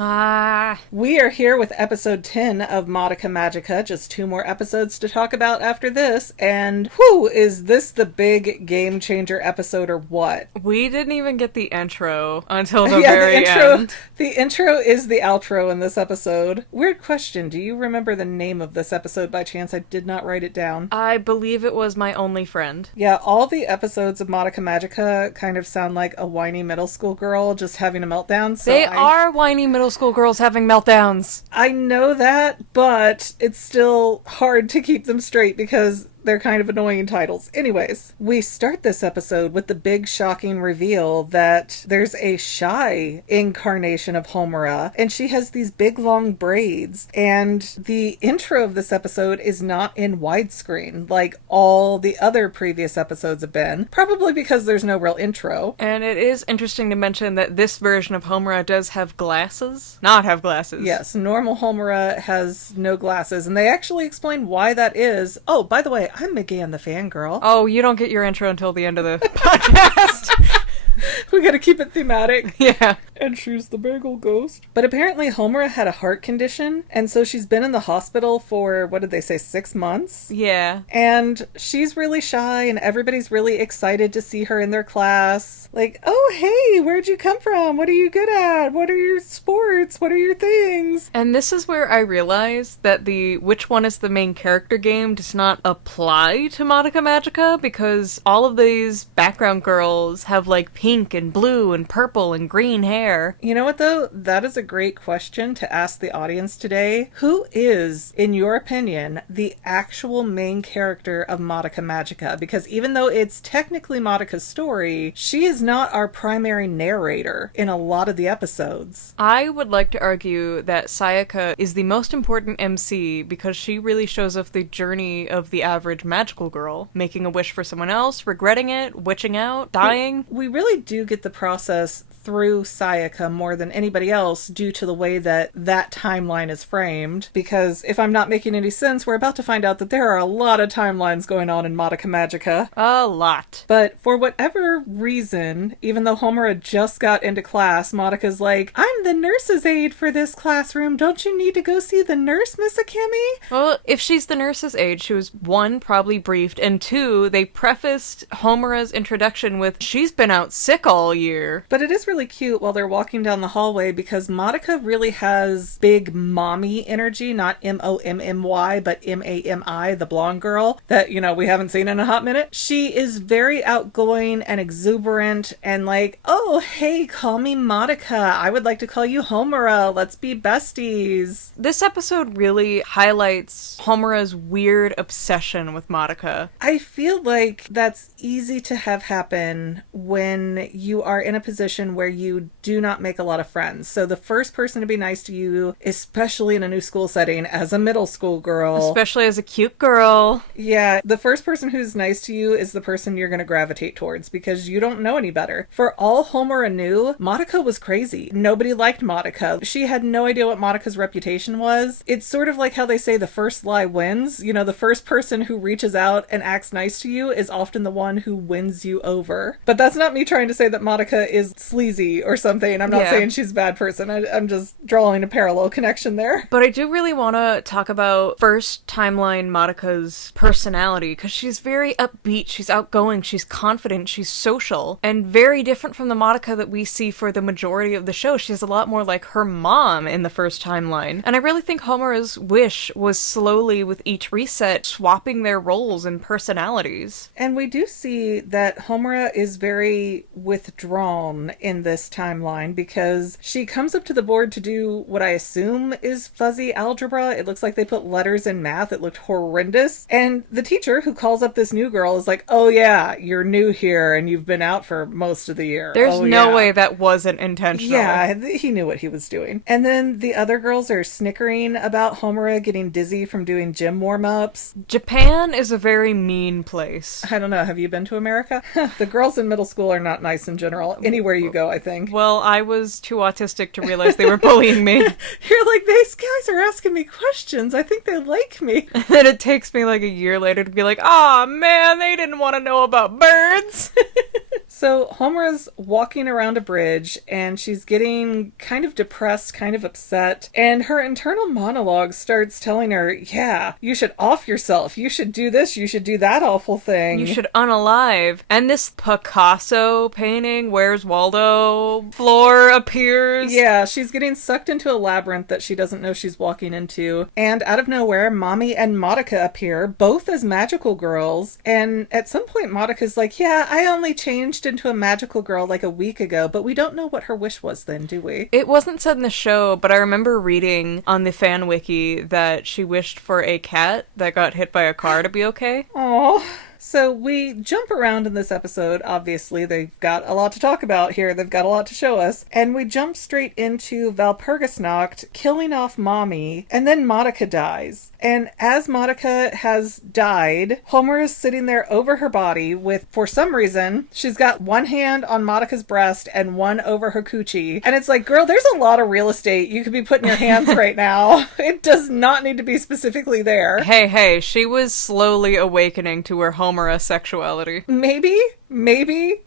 We are here with episode 10 of Madoka Magica, just 2 more episodes to talk about after this, and whew, is this the big game changer episode or what? We didn't even get the intro until the very end. The intro is the outro in this episode. Weird question, do you remember the name of this episode by chance? I did not write it down. I believe it was My Only Friend. Yeah, all the episodes of Madoka Magica kind of sound like a whiny middle school girl just having a meltdown. So they are whiny middle school girls having meltdowns. I know that, but it's still hard to keep them straight because they're kind of annoying titles. Anyways, we start this episode with the big shocking reveal that there's a shy incarnation of Homura, and she has these big long braids, and the intro of this episode is not in widescreen like all the other previous episodes have been, probably because there's no real intro. And it is interesting to mention that this version of Homura does have glasses. Not have glasses. Yes, normal Homura has no glasses, and they actually explain why that is. Oh, by the way, I'm McGann the Fangirl. Oh, you don't get your intro until the end of the podcast. We gotta keep it thematic. Yeah. And she's the bagel ghost. But apparently Homura had a heart condition, and so she's been in the hospital for, what did they say, 6 months? Yeah. And she's really shy, and everybody's really excited to see her in their class. Like, oh, hey, where'd you come from? What are you good at? What are your sports? What are your things? And this is where I realized that the which one is the main character game does not apply to Madoka Magica, because all of these background girls have like pink and blue and purple and green hair. You know what, though? That is a great question to ask the audience today. Who is, in your opinion, the actual main character of Madoka Magica? Because even though it's technically Madoka's story, she is not our primary narrator in a lot of the episodes. I would like to argue that Sayaka is the most important MC because she really shows us the journey of the average magical girl, making a wish for someone else, regretting it, witching out, dying. We really do get the process through Sayaka more than anybody else due to the way that that timeline is framed, because if I'm not making any sense, we're about to find out that there are a lot of timelines going on in Madoka Magica. A lot. But for whatever reason, even though Homura just got into class, Madoka's like, I'm the nurse's aide for this classroom. Don't you need to go see the nurse, Miss Akemi? Well, if she's the nurse's aide, she was 1, probably briefed, and 2, they prefaced Homura's introduction with, she's been out sick all year. But it is really cute while they're walking down the hallway because Madoka really has big mommy energy, not M-O-M-M-Y, but M-A-M-I, the blonde girl that, you know, we haven't seen in a hot minute. She is very outgoing and exuberant and like, oh, hey, call me Madoka. I would like to call you Homura. Let's be besties. This episode really highlights Homura's weird obsession with Madoka. I feel like that's easy to have happen when you are in a position where you do not make a lot of friends. So the first person to be nice to you, especially in a new school setting as a middle school girl. Especially as a cute girl. Yeah, the first person who's nice to you is the person you're going to gravitate towards because you don't know any better. For all Homura knew, Madoka was crazy. Nobody liked Madoka. She had no idea what Madoka's reputation was. It's sort of like how they say the first lie wins. You know, the first person who reaches out and acts nice to you is often the one who wins you over. But that's not me trying to say that Madoka is sleazy or something. I'm not saying she's a bad person. I'm just drawing a parallel connection there. But I do really want to talk about first timeline Madoka's personality, because she's very upbeat, she's outgoing, she's confident, she's social, and very different from the Madoka that we see for the majority of the show. She's a lot more like her mom in the first timeline. And I really think Homura's wish was slowly, with each reset, swapping their roles and personalities. And we do see that Homura is very withdrawn in this timeline because she comes up to the board to do what I assume is fuzzy algebra. It looks like they put letters in math. It looked horrendous. And the teacher who calls up this new girl is like, oh yeah, you're new here and you've been out for most of the year. There's no way that wasn't intentional. Yeah, he knew what he was doing. And then the other girls are snickering about Homura getting dizzy from doing gym warm-ups. Japan is a very mean place. I don't know. Have you been to America? The girls in middle school are not nice in general. Anywhere you go, I think. Well, I was too autistic to realize they were bullying me. You're like, these guys are asking me questions. I think they like me. And then it takes me like a year later to be like, aw, man, they didn't want to know about birds. So Homura's walking around a bridge and she's getting kind of depressed, kind of upset, and her internal monologue starts telling her, yeah, you should off yourself, you should do this, you should do that awful thing. You should unalive. And this Picasso painting, Where's Waldo? Floor appears. Yeah, she's getting sucked into a labyrinth that she doesn't know she's walking into, and out of nowhere, Mami and Madoka appear, both as magical girls, and at some point Madoka's like, yeah, I only changed into a magical girl like a week ago, but we don't know what her wish was then, do we? It wasn't said in the show, but I remember reading on the fan wiki that she wished for a cat that got hit by a car to be okay. Aww. So we jump around in this episode. Obviously, they've got a lot to talk about here. They've got a lot to show us. And we jump straight into Walpurgisnacht killing off Mami, and then Madoka dies. And as Madoka has died, Homura is sitting there over her body with, for some reason, she's got one hand on Madoka's breast and one over her coochie. And it's like, girl, there's a lot of real estate you could be putting your hands right now. It does not need to be specifically there. Hey, she was slowly awakening to her Homura sexuality. Maybe.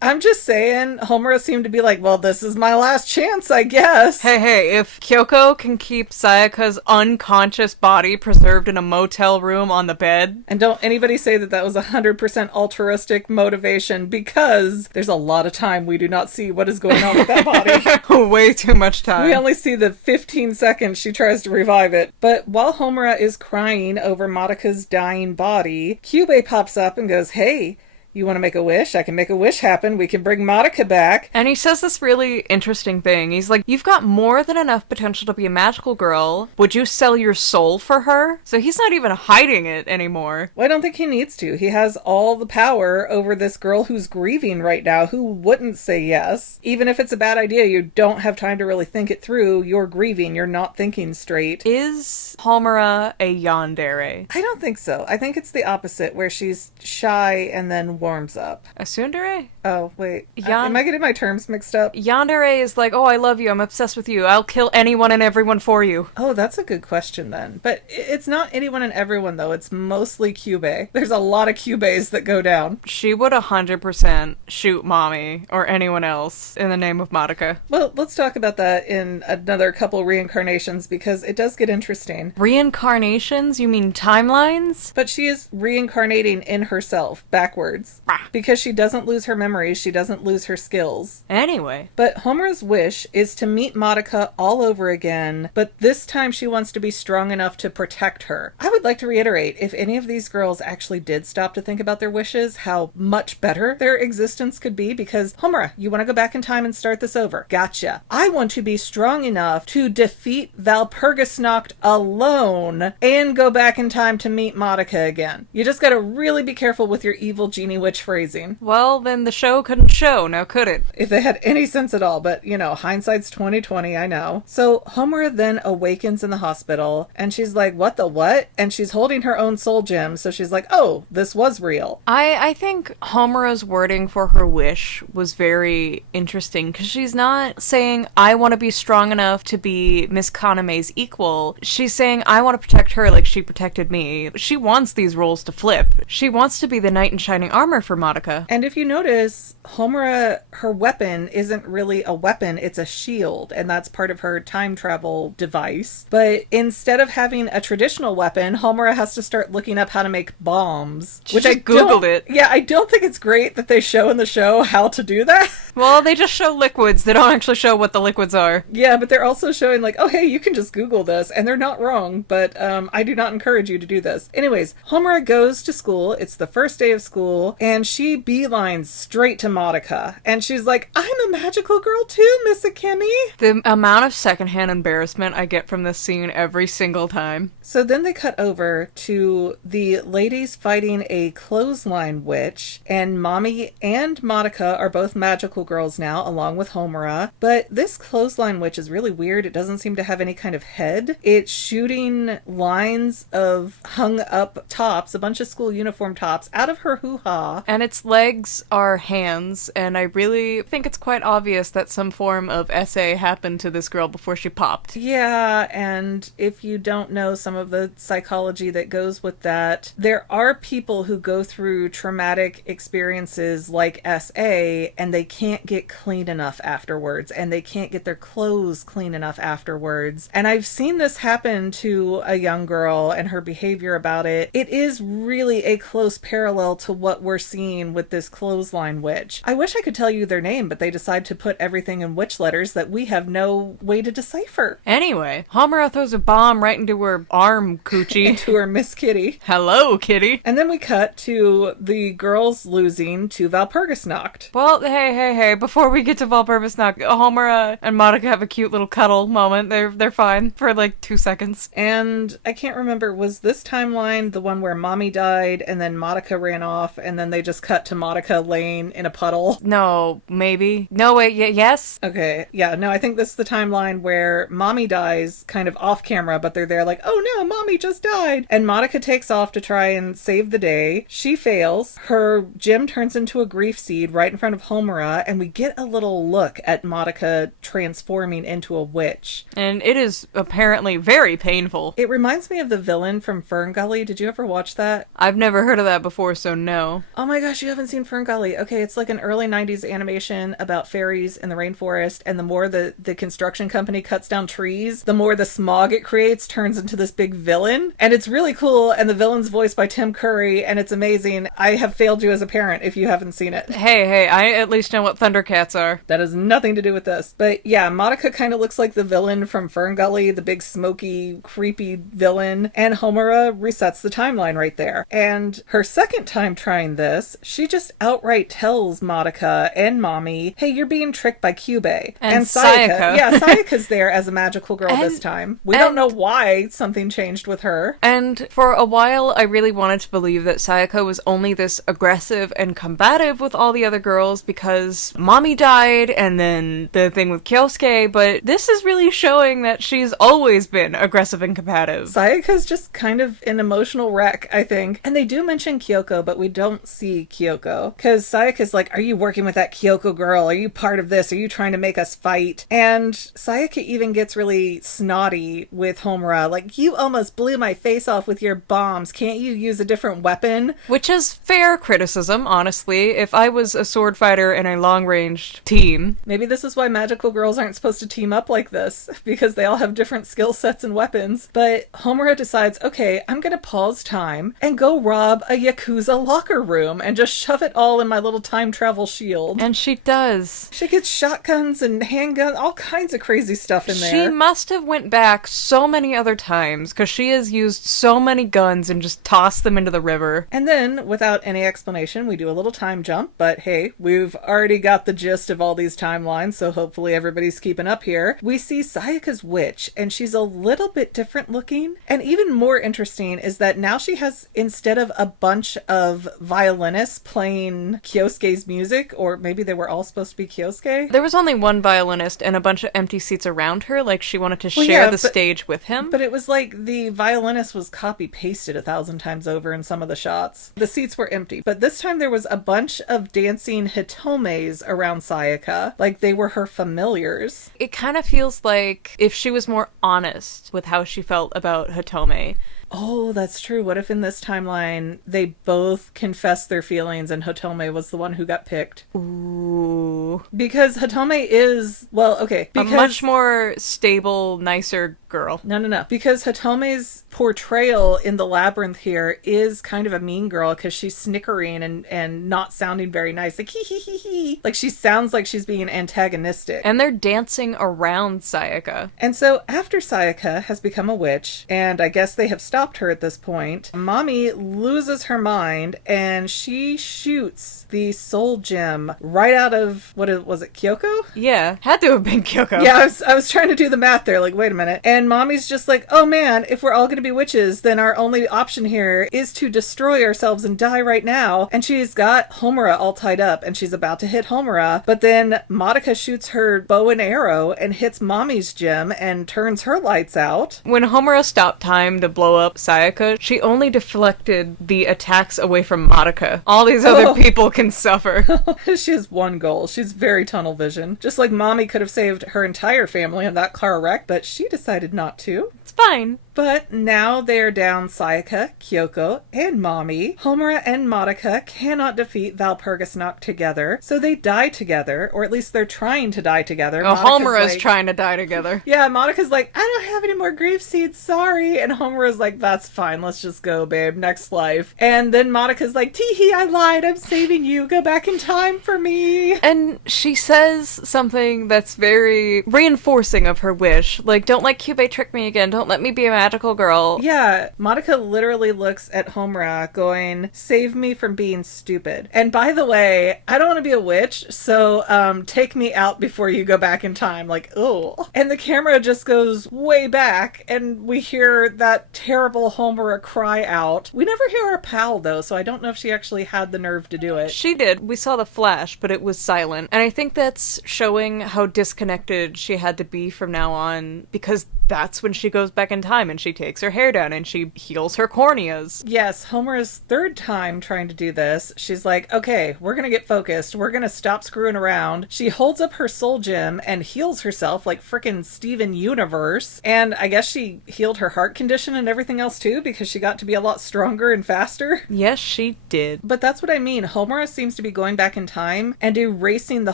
I'm just saying, Homura seemed to be like, well, this is my last chance, I guess. Hey, if Kyoko can keep Sayaka's unconscious body preserved in a motel room on the bed. And don't anybody say that that was 100% altruistic motivation, because there's a lot of time we do not see what is going on with that body. Way too much time. We only see the 15 seconds she tries to revive it. But while Homura is crying over Madoka's dying body, Kyubey pops up and goes, hey, you want to make a wish? I can make a wish happen. We can bring Madoka back. And he says this really interesting thing. He's like, you've got more than enough potential to be a magical girl. Would you sell your soul for her? So he's not even hiding it anymore. Well, I don't think he needs to. He has all the power over this girl who's grieving right now, who wouldn't say yes. Even if it's a bad idea, you don't have time to really think it through. You're grieving. You're not thinking straight. Is Homura a yandere? I don't think so. I think it's the opposite, where she's shy and then warms up. A tsundere? Oh, wait. Am I getting my terms mixed up? Yandere is like, oh, I love you, I'm obsessed with you, I'll kill anyone and everyone for you. Oh, that's a good question then. But it's not anyone and everyone, though. It's mostly Kyubey. There's a lot of Kyubeis that go down. She would 100% shoot Mami or anyone else in the name of Madoka. Well, let's talk about that in another couple reincarnations, because it does get interesting. Reincarnations? You mean timelines? But she is reincarnating in herself, backwards. Because she doesn't lose her memories, she doesn't lose her skills. Anyway. But Homura's wish is to meet Madoka all over again, but this time she wants to be strong enough to protect her. I would like to reiterate, if any of these girls actually did stop to think about their wishes, how much better their existence could be, because Homura, you want to go back in time and start this over. Gotcha. I want to be strong enough to defeat Walpurgisnacht alone and go back in time to meet Madoka again. You just gotta really be careful with your evil genie witch phrasing. Well, then the show couldn't show, now could it? If they had any sense at all, but, you know, hindsight's 20/20, I know. So Homura then awakens in the hospital, and she's like, what the what? And she's holding her own soul gem, so she's like, oh, this was real. I think Homura's wording for her wish was very interesting, because she's not saying, I want to be strong enough to be Miss Kaname's equal. She's saying, I want to protect her like she protected me. She wants these roles to flip. She wants to be the knight in shining armor for Madoka. And if you notice, Homura, her weapon isn't really a weapon, it's a shield, and that's part of her time travel device. But instead of having a traditional weapon, Homura has to start looking up how to make bombs. Which I googled it. Yeah, I don't think it's great that they show in the show how to do that. Well, they just show liquids. They don't actually show what the liquids are. Yeah, but they're also showing like, oh hey, you can just Google this, and they're not wrong, but I do not encourage you to do this. Anyways, Homura goes to school, it's the first day of school, and she beelines straight to Madoka, and she's like, I'm a magical girl too, Miss Akemi. The amount of secondhand embarrassment I get from this scene every single time. So then they cut over to the ladies fighting a clothesline witch, and Mami and Madoka are both magical girls now, along with Homura. But this clothesline witch is really weird. It doesn't seem to have any kind of head. It's shooting lines of hung up tops, a bunch of school uniform tops, out of her hoo-ha jaw. And its legs are hands, and I really think it's quite obvious that some form of SA happened to this girl before she popped. Yeah, and if you don't know some of the psychology that goes with that, there are people who go through traumatic experiences like SA, and they can't get clean enough afterwards, and they can't get their clothes clean enough afterwards. And I've seen this happen to a young girl and her behavior about it. It is really a close parallel to what we're seeing with this clothesline witch. I wish I could tell you their name, but they decide to put everything in witch letters that we have no way to decipher. Anyway, Homura throws a bomb right into her arm coochie. Into her Miss Kitty. Hello, kitty. And then we cut to the girls losing to Walpurgisnacht. Well, hey, before we get to Walpurgisnacht, Homura and Madoka have a cute little cuddle moment. They're fine for like 2 seconds. And I can't remember, was this timeline the one where Mommy died and then Madoka ran off and then they just cut to Madoka laying in a puddle? No, maybe. No, wait, yes? Okay, yeah, no, I think this is the timeline where Mommy dies kind of off camera, but they're there like, oh no, Mommy just died. And Madoka takes off to try and save the day. She fails. Her gem turns into a grief seed right in front of Homura, and we get a little look at Madoka transforming into a witch. And it is apparently very painful. It reminds me of the villain from Ferngully. Did you ever watch that? I've never heard of that before, so no. Oh my gosh, you haven't seen Ferngully. Okay, it's like an early 90s animation about fairies in the rainforest, and the more the construction company cuts down trees, the more the smog it creates turns into this big villain. And it's really cool, and the villain's voiced by Tim Curry, and it's amazing. I have failed you as a parent if you haven't seen it. Hey, I at least know what Thundercats are. That has nothing to do with this. But yeah, Madoka kind of looks like the villain from Ferngully, the big smoky, creepy villain, and Homura resets the timeline right there. And her second time trying this, she just outright tells Madoka and Mommy, hey, you're being tricked by Kyubey. And Sayaka. Yeah, Sayaka's there as a magical girl this time. We don't know why something changed with her. And for a while, I really wanted to believe that Sayaka was only this aggressive and combative with all the other girls because Mommy died and then the thing with Kyosuke, but this is really showing that she's always been aggressive and combative. Sayaka's just kind of an emotional wreck, I think. And they do mention Kyoko, but we don't see Kyoko. Because Sayaka's like, are you working with that Kyoko girl? Are you part of this? Are you trying to make us fight? And Sayaka even gets really snotty with Homura. Like, you almost blew my face off with your bombs. Can't you use a different weapon? Which is fair criticism, honestly. If I was a sword fighter in a long-ranged team. Maybe this is why magical girls aren't supposed to team up like this, because they all have different skill sets and weapons. But Homura decides, okay, I'm gonna pause time and go rob a Yakuza locker room and just shove it all in my little time travel shield. And she does. She gets shotguns and handguns, all kinds of crazy stuff in there. She must have went back so many other times, because she has used so many guns and just tossed them into the river. And then, without any explanation, we do a little time jump, but hey, we've already got the gist of all these timelines, so hopefully everybody's keeping up here. We see Sayaka's witch, and she's a little bit different looking. And even more interesting is that now she has, instead of a bunch of violinists playing Kyosuke's music, or maybe they were all supposed to be Kyosuke. There was only one violinist and a bunch of empty seats around her, like she wanted to share the stage with him. But it was like the violinist was copy-pasted 1,000 times over in some of the shots. The seats were empty. But this time there was a bunch of dancing hitomes around Sayaka, like they were her familiars. It kind of feels like if she was more honest with how she felt about Hitome. Oh, that's true. What if in this timeline they both confessed their feelings and Hitome was the one who got picked? Ooh. Because Hitome is, well, okay. Because a much more stable, nicer girl. No. Because Hitome's portrayal in the labyrinth here is kind of a mean girl because she's snickering and not sounding very nice. Like, hee hee hee hee. Like, she sounds like she's being antagonistic. And they're dancing around Sayaka. And so after Sayaka has become a witch, and I guess they have stopped her at this point, Mommy loses her mind and she shoots the soul gem right out of, was it Kyoko? Yeah, had to have been Kyoko. Yeah, I was trying to do the math there, like, wait a minute. And Mommy's just like, oh man, if we're all going to be witches, then our only option here is to destroy ourselves and die right now. And she's got Homura all tied up and she's about to hit Homura, but then Madoka shoots her bow and arrow and hits Mommy's gem and turns her lights out. When Homura stopped time to blow up about Sayaka, she only deflected the attacks away from Madoka. All these other people can suffer. She has one goal. She's very tunnel vision. Just like Mommy could have saved her entire family in that car wreck, but she decided not to. It's fine. But now they are down Sayaka, Kyoko, and Mommy. Homura and Madoka cannot defeat Valpurgis Nacht together, so they die together, or at least they're trying to die together. Homura's trying to die together. Yeah, Monika's like, I don't have any more grief seeds, sorry. And Homura's like, that's fine, let's just go, babe, next life. And then Monika's like, tee-hee, I lied, I'm saving you, go back in time for me. And she says something that's very reinforcing of her wish. Like, don't let Kyubey trick me again, don't let me be a magical girl. Yeah, Madoka literally looks at Homura going, save me from being stupid. And by the way, I don't want to be a witch, so take me out before you go back in time. Like, oh. And the camera just goes way back, and we hear that terrible Homura cry out. We never hear our pal, though, so I don't know if she actually had the nerve to do it. She did. We saw the flash, but it was silent. And I think that's showing how disconnected she had to be from now on, because that's when she goes back in time and she takes her hair down and she heals her corneas. Yes, Homura's third time trying to do this. She's like, okay, we're gonna get focused. We're gonna stop screwing around. She holds up her soul gem and heals herself like frickin' Steven Universe. And I guess she healed her heart condition and everything else too, because she got to be a lot stronger and faster. Yes, she did. But that's what I mean. Homura seems to be going back in time and erasing the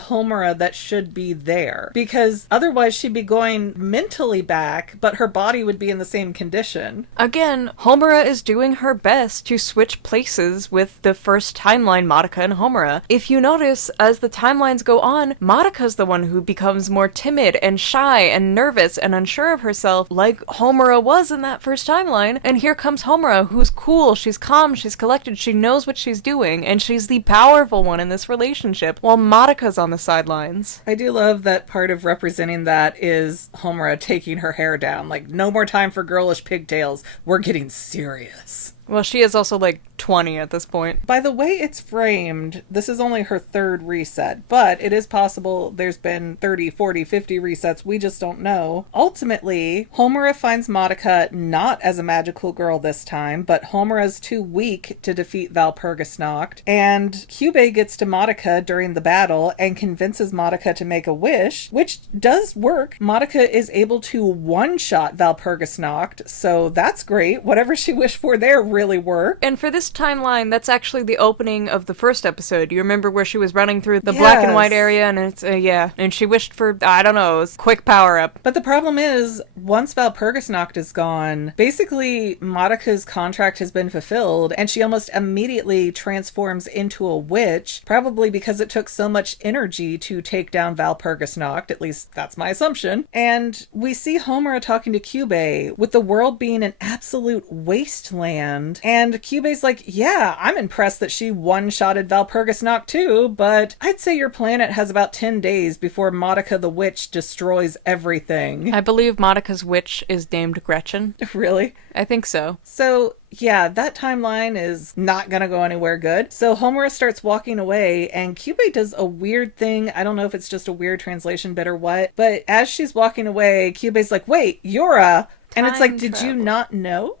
Homura that should be there. Because otherwise she'd be going mentally back, but her body would be in the same condition. Again, Homura is doing her best to switch places with the first timeline, Madoka and Homura. If you notice, as the timelines go on, Madoka's the one who becomes more timid and shy and nervous and unsure of herself, like Homura was in that first timeline. And here comes Homura, who's cool, she's calm, she's collected, she knows what she's doing, and she's the powerful one in this relationship, while Madoka's on the sidelines. I do love that part of representing that is Homura taking her hair down. Like, no more time for girlish pigtails. We're getting serious. Well, she is also like 20 at this point. By the way it's framed, this is only her third reset, but it is possible there's been 30, 40, 50 resets, we just don't know. Ultimately, Homura finds Madoka not as a magical girl this time, but Homura's too weak to defeat Valpurgis Nacht, and Kyubey gets to Madoka during the battle and convinces Madoka to make a wish, which does work. Madoka is able to one-shot Valpurgis Nacht, so that's great. Whatever she wished for there really work. And for this timeline, that's actually the opening of the first episode. You remember where she was running through the black and white area, and it's, yeah, and she wished for, I don't know, a quick power-up. But the problem is, once Valpurgis Nacht is gone, basically Madoka's contract has been fulfilled, and she almost immediately transforms into a witch, probably because it took so much energy to take down Valpurgis Nacht, at least that's my assumption. And we see Homura talking to Kyubey, with the world being an absolute wasteland. And Kyubey's like, yeah, I'm impressed that she one-shotted Valpurgis Nacht too, but I'd say your planet has about 10 days before Madoka the witch destroys everything. I believe Madoka's witch is named Gretchen. Really? I think so. So, yeah, that timeline is not gonna go anywhere good. So Homura starts walking away, and Kyubey does a weird thing. I don't know if it's just a weird translation bit or what, but as she's walking away, Kyubey's like, wait, you're a... And it's like, did you not know?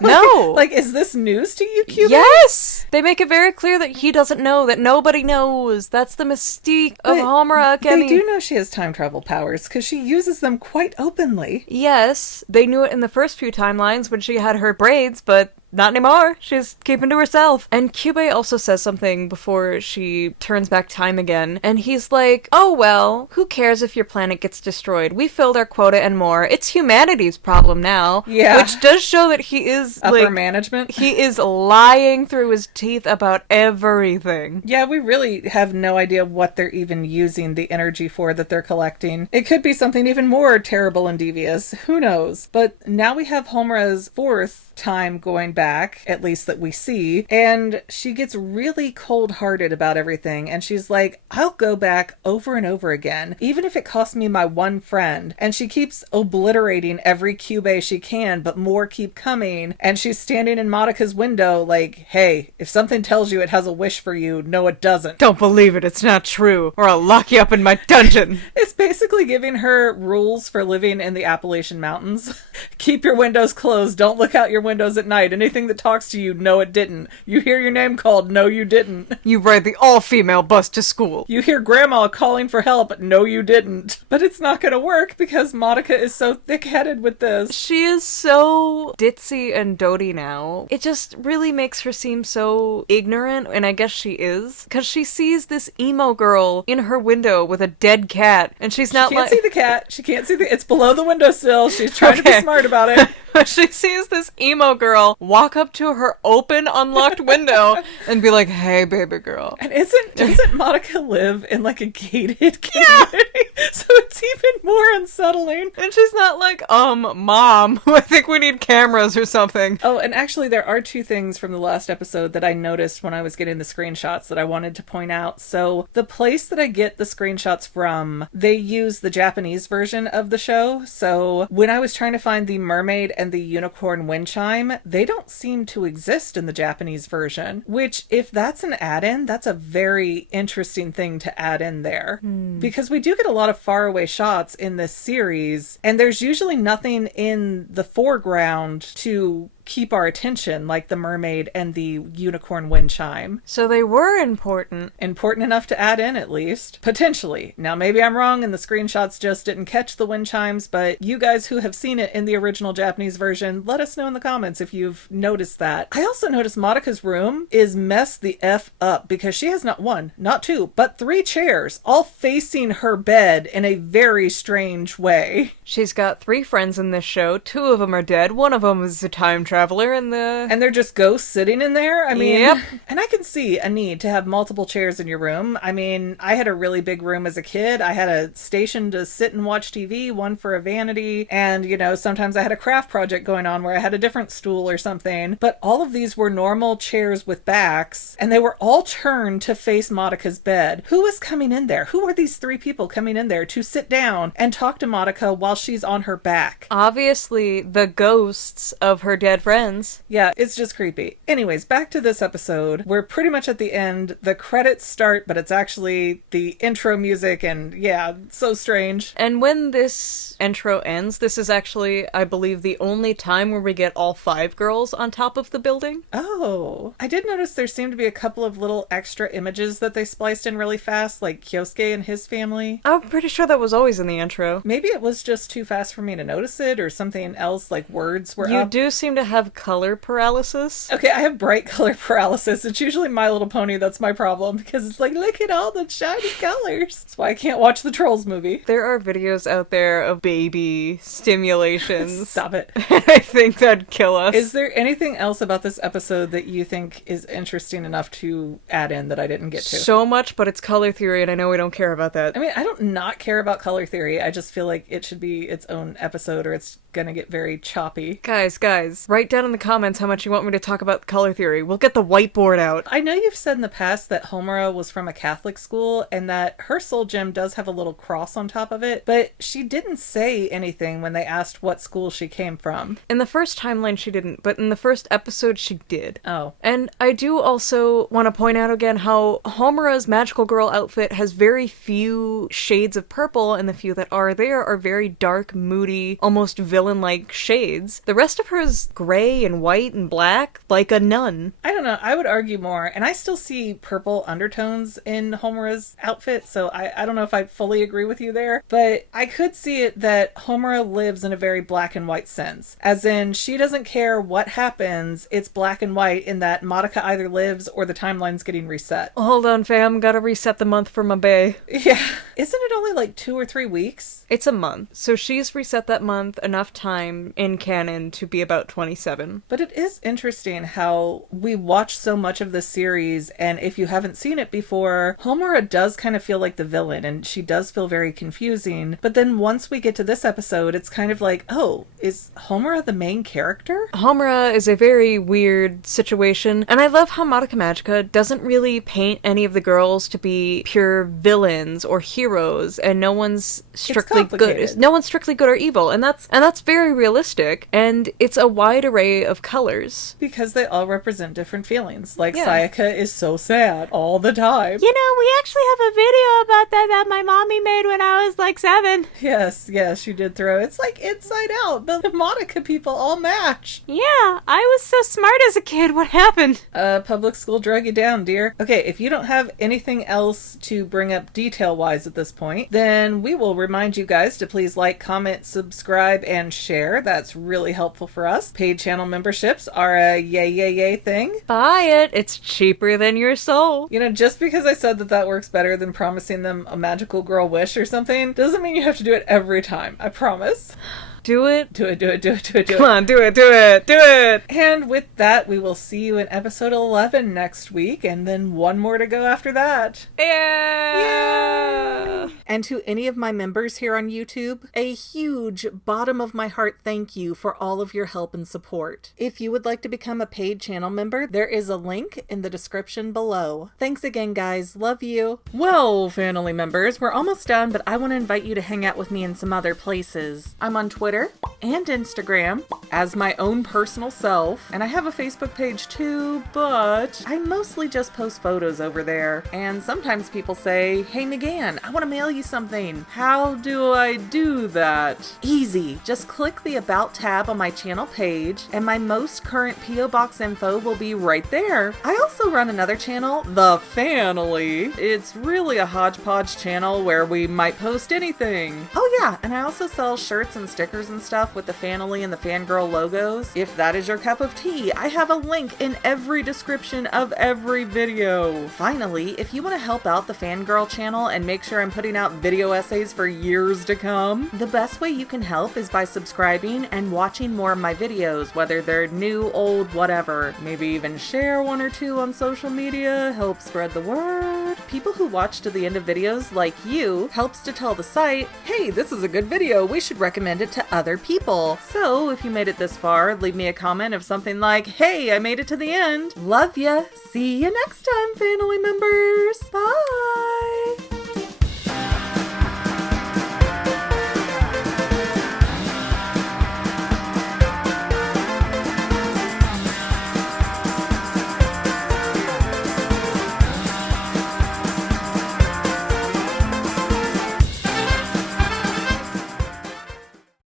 No. Like, is this news to you, Kyubey? Yes! They make it very clear that he doesn't know, that nobody knows. That's the mystique of Homura Akemi. They do know she has time travel powers, because she uses them quite openly. Yes, they knew it in the first few timelines when she had her braids, but not anymore. She's keeping to herself. And Kyubey also says something before she turns back time again. And he's like, oh well, who cares if your planet gets destroyed? We filled our quota and more. It's humanity's problem now. Yeah. Which does show that he is upper management. He is lying through his teeth about everything. Yeah, we really have no idea what they're even using the energy for that they're collecting. It could be something even more terrible and devious. Who knows? But now we have Homura's fourth time going back, at least that we see, and she gets really cold-hearted about everything, and she's like, I'll go back over and over again, even if it costs me my one friend. And she keeps obliterating every Kyubey she can, but more keep coming, and she's standing in Madoka's window like, hey, if something tells you it has a wish for you, no it doesn't. Don't believe it, it's not true, or I'll lock you up in my dungeon. It's basically giving her rules for living in the Appalachian Mountains. Keep your windows closed, don't look out your window windows at night. Anything that talks to you, no, it didn't. You hear your name called, no, you didn't. You ride the all-female bus to school. You hear grandma calling for help, no, you didn't. But it's not gonna work because Madoka is so thick-headed with this. She is so ditzy and doty now. It just really makes her seem so ignorant, and I guess she is. Because she sees this emo girl in her window with a dead cat, and she's not She can't see the cat. She can't see it's below the windowsill. She's trying to be smart about it. She sees this emo girl walk up to her open, unlocked window and be like, hey, baby girl. And doesn't Madoka live in like a gated community? Yeah. So it's even more unsettling. And she's not like, Mom, I think we need cameras or something. Oh, and actually there are two things from the last episode that I noticed when I was getting the screenshots that I wanted to point out. So the place that I get the screenshots from, they use the Japanese version of the show. So when I was trying to find the mermaid and the unicorn wind chime, they don't seem to exist in the Japanese version, which if that's an add-in, that's a very interesting thing to add in there. Because we do get a lot of faraway shots in this series, and there's usually nothing in the foreground to keep our attention, like the mermaid and the unicorn wind chime. So they were important. Important enough to add in, at least. Potentially. Now, maybe I'm wrong and the screenshots just didn't catch the wind chimes, but you guys who have seen it in the original Japanese version, let us know in the comments if you've noticed that. I also noticed Madoka's room is messed the F up because she has not one, not two, but 3 chairs, all facing her bed in a very strange way. She's got 3 friends in this show. 2 of them are dead. One of them is a time traveler, and they're just ghosts sitting in there? I mean, yep. And I can see a need to have multiple chairs in your room. I mean, I had a really big room as a kid. I had a station to sit and watch TV, one for a vanity, and, you know, sometimes I had a craft project going on where I had a different stool or something. But all of these were normal chairs with backs, and they were all turned to face Madoka's bed. Who was coming in there? Who are these 3 people coming in there to sit down and talk to Madoka while she's on her back? Obviously, the ghosts of her dead friends. Yeah, it's just creepy. Anyways, back to this episode. We're pretty much at the end. The credits start, but it's actually the intro music, and yeah, so strange. And when this intro ends, this is actually, I believe, the only time where we get all 5 girls on top of the building. Oh, I did notice there seemed to be a couple of little extra images that they spliced in really fast, like Kyosuke and his family. I'm pretty sure that was always in the intro. Maybe it was just too fast for me to notice it, or something else, like words were You up. do seem to have color paralysis. Okay, I have bright color paralysis. It's usually My Little Pony that's my problem, because it's like, look at all the shiny colors. That's why I can't watch the Trolls movie. There are videos out there of baby stimulations. Stop it. I think that'd kill us. Is there anything else about this episode that you think is interesting enough to add in that I didn't get to? So much, but it's color theory, and I know we don't care about that. I mean, I don't not care about color theory. I just feel like it should be its own episode, or it's gonna get very choppy. Guys, write down in the comments how much you want me to talk about color theory. We'll get the whiteboard out. I know you've said in the past that Homura was from a Catholic school and that her soul gem does have a little cross on top of it, but she didn't say anything when they asked what school she came from. In the first timeline she didn't, but in the first episode she did. Oh. And I do also want to point out again how Homura's magical girl outfit has very few shades of purple, and the few that are there are very dark, moody, almost villain-like shades. The rest of her is gray and white and black, like a nun. I don't know. I would argue more, and I still see purple undertones in Homura's outfit, so I don't know if I fully agree with you there, but I could see it that Homura lives in a very black and white sense. As in, she doesn't care what happens, it's black and white in that Madoka either lives or the timeline's getting reset. Hold on, fam. Gotta reset the month for my bae. Yeah. Isn't it only like 2 or 3 weeks? It's a month. So she's reset that month enough time in canon to be about 27. But it is interesting how we watch so much of this series, and if you haven't seen it before, Homura does kind of feel like the villain, and she does feel very confusing. But then once we get to this episode, it's kind of like, oh, is Homura the main character? Homura is a very weird situation, and I love how Madoka Magica doesn't really paint any of the girls to be pure villains or heroes, and no one's strictly good. No one's strictly good or evil, and that's very realistic. And it's a wide array of colors. Because they all represent different feelings. Like Yeah. Sayaka is so sad all the time. You know, we actually have a video about that my mommy made when I was like 7. Yes, she did throw. It's like Inside Out. The Madoka people all match. Yeah, I was so smart as a kid. What happened? Public school drug you down, dear. Okay, if you don't have anything else to bring up detail-wise at this point, then we will remind you guys to please like, comment, subscribe, and share. That's really helpful for us. Paid channel memberships are a yay thing. Buy it. It's cheaper than your soul. You know, just because I said that works better than promising them a magical girl wish or something, doesn't mean you have to do it every time. I promise. Do it. Do it. Come on, do it. And with that, we will see you in episode 11 next week, and then one more to go after that. Yeah. Yay! And to any of my members here on YouTube, a huge bottom of my heart thank you for all of your help and support. If you would like to become a paid channel member, there is a link in the description below. Thanks again, guys. Love you. Well, family members, we're almost done, but I want to invite you to hang out with me in some other places. I'm on Twitter and Instagram as my own personal self, and I have a Facebook page too, but I mostly just post photos over there. And sometimes people say, "Hey McGann, I want to mail you something. How do I do that?" Easy. Just click the About tab on my channel page, and my most current P.O. Box info will be right there. I also run another channel, The Family. It's really a hodgepodge channel where we might post anything. Oh yeah, and I also sell shirts and stickers and stuff with the Family and the Fangirl logos. If that is your cup of tea, I have a link in every description of every video. Finally, if you want to help out the Fangirl channel and make sure I'm putting out video essays for years to come, the best way you can help is by subscribing and watching more of my videos, whether they're new, old, whatever. Maybe even share one or two on social media, help spread the word. People who watch to the end of videos, like you, helps to tell the site, hey, this is a good video, we should recommend it to other people. So if you made it this far, leave me a comment of something like, hey, I made it to the end. Love ya. See you next time, family members. Bye.